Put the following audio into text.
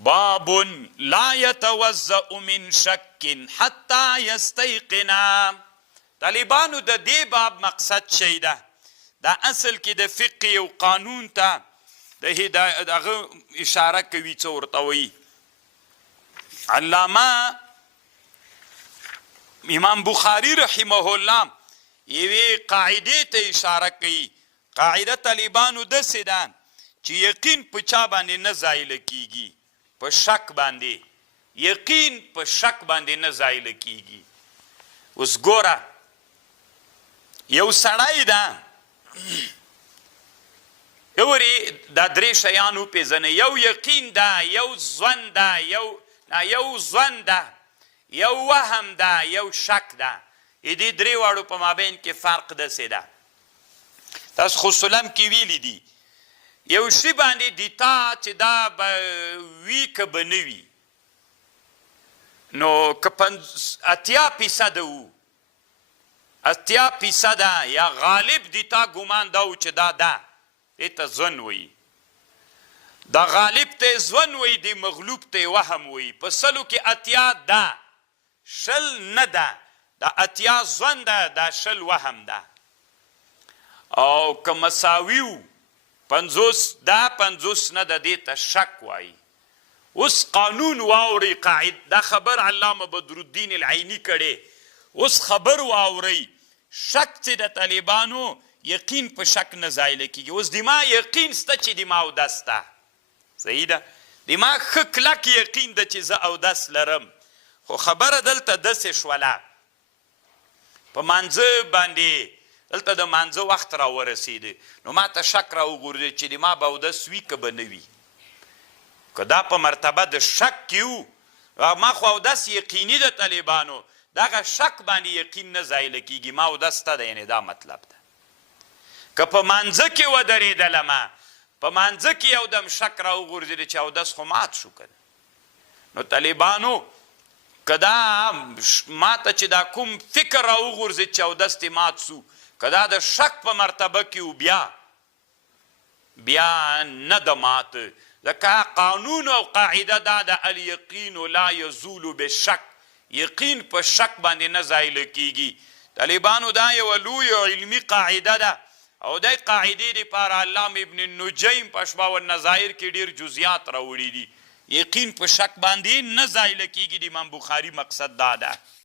باب لا يتوزأ من شك حتى يستيقنا. طالبانو د دې باب مقصد شي ده، دا اصل کې د فقه او قانون ته دغه اشاره کوي څه ورته وایي. علامه امام بخاری رحمه الله یوې قاعدې ته اشاره کوي. قاعده طالبانو داسې ده چې یقین په چا باندې نه زایله کیږي، په شک باندې. یقین په شک باندې نه زایله کیږي. اوس ګوره یو سړی ده، اوري دا درې شیان وپېژنئ. یو یقین ده، یو ظن ده، یو ظن ده، یو وهم ده، یو شک ده. دې درې واړو په مابین کې فرق داسې ده. تاسو خو سلم کې ویلي دي یو شي باندې د تا چې دا به وي که به نه وي، نو که 80% وو، 80% یا غالب د تا ګمان دا و چې دا ده، دې ته ظن وایي. دا غالب ته ظن وایي، د مغلوب ته وهم وایي. په سلو کې 80 ده، 100 نه ده. دا 80 ظن ده، دا 100 وهم ده. او که مساوي و 50 ده 50 نه ده، دې ته شک وایي. اوس قانون واورئ، قاعد دا خبر علامه بدرالدین العیني کړی. اوس خبر واورئ، شک چې د طالبانو یقین په شک نه زایله کیږي. اوس دما یقین سته چې دما اودس ده، صحیح ده، دما ښه کلک یقین ده چې زه اودس لرم. خو خبره دلته داسې شوله، په مانځه باندې دلته د مانځه وخت را ورسېده، نو ما ته شک را وغورځېد چې دما به اودس وي که به نه وي. که دا په مرتبه د شک کې وو، ما خو اودس یقیني د طالبانو، دغه شک باندې یقین نه زایله کیږي. ما اودس ته ده، یعنې دا مطلب ده. که په مانځه کې ودرېدلمه، په مانځه کې یو دم شک را وغورځېده چې اودس خو مات شو که. نو طالبانو که دا ما ته چې دا کوم فکر را وغورځېد چې اودس دې مات سو، که دا د شک په مرتبه کې و، بیا نه ده مات. ځکه قانون او قاعده دا ده الیقین لا یزول بالشک، یقین په شک باندې نه زایله کیږي. طالبانو دا یوه لویه علمي قاعده ده، او دی قاعدې دپاره علامه ابن النجیم په اشباح والنظایر کې ډېر جزیات راوړي دي. یقین په شک باندې نه زایله کیږي. د امام بخاري مقصد دا ده.